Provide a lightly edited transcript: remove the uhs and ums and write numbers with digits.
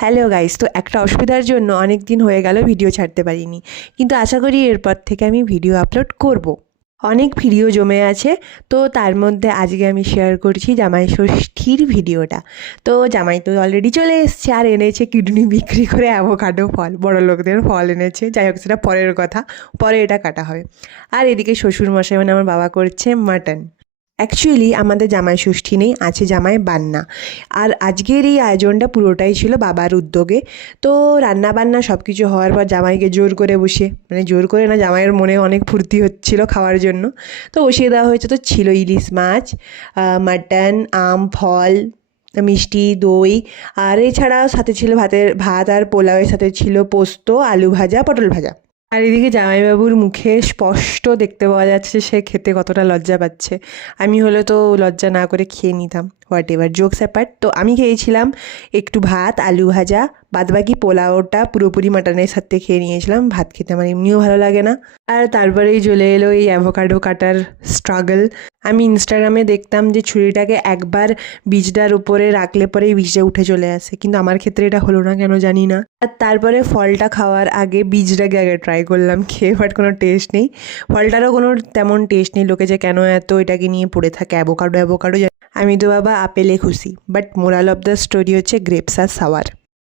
Hello guys, তো একটা অসুবিধার জন্য অনেক দিন হয়ে গেল ভিডিও ছাড়তে পারিনি, কিন্তু আশা করি এরপর থেকে আমি ভিডিও আপলোড করব। অনেক ভিডিও জমে আছে, তো তার মধ্যে আজকে আমি শেয়ার করছি জামাই ষষ্ঠীর ভিডিওটা। তো জামাই তো অলরেডি চলে এসছে আর এনেছে কিডনি বিক্রি করে অ্যাভোকাডো ফল, বড় লোকদের ফল এনেছে। যাই হোক, সেটা পরের কথা, পরে এটা কাটা হবে। আর এদিকে শ্বশুরমশাই মানে আমার বাবা করছে মাটন। অ্যাকচুয়ালি আমাদের জামাই ষষ্ঠী নেই, আছে জামাই বান্না। আর আজকের এই আয়োজনটা পুরোটাই ছিল বাবার উদ্যোগে। তো রান্না বান্না সব কিছু হওয়ার পর জামাইকে জোর করে বসিয়ে, মানে জোর করে না, জামাইয়ের মনে অনেক ফুর্তি হচ্ছিল খাওয়ার জন্য, তো বসিয়ে দেওয়া হয়েছে। তো ছিল ইলিশ মাছ, মাটন, আম, ফল, মিষ্টি, দই। আর এছাড়াও সাথে ছিল ভাত আর পোলাওয়ের সাথে ছিল পোস্ত, আলু ভাজা, পটল ভাজা। আর এদিকে জামাইবাবুর মুখে স্পষ্ট দেখতে পাওয়া যাচ্ছে সে খেতে কতটা লজ্জা পাচ্ছে। আমি হলে তো লজ্জা না করে খেয়ে নিতাম। What ever, jokes apart. তো আমি খেয়েছিলাম একটু ভাত, আলু ভাজা, বাদবাকি পোলাওটা পুরোপুরি মাটনের সাথে খেয়ে নিয়েছিলাম। ভাত খেতে আমার এমনিও ভালো লাগে না। আর তারপরেই চলে এলো এই অ্যাভোকাডো কাটার স্ট্রাগল। আমি ইনস্টাগ্রামে দেখতাম যে ছুরিটাকে একবার বীজটার উপরে রাখলে পরেই বীজটা উঠে চলে আসে, কিন্তু আমার ক্ষেত্রে এটা হলো না কেন জানি না। আর তারপরে ফলটা খাওয়ার আগে বীজটাকে আগে ট্রাই করলাম খেয়ে, বাট কোনো টেস্ট নেই। ফলটারও কোনো তেমন টেস্ট নেই। লোকে যে কেন এত এটাকে নিয়ে পড়ে থাকে অ্যাভোকাডো অ্যাভোকাডো, আমি তো বাবা আপেলে খুশি। But moral of the story হচ্ছে গ্রেপস আর সাওয়ার।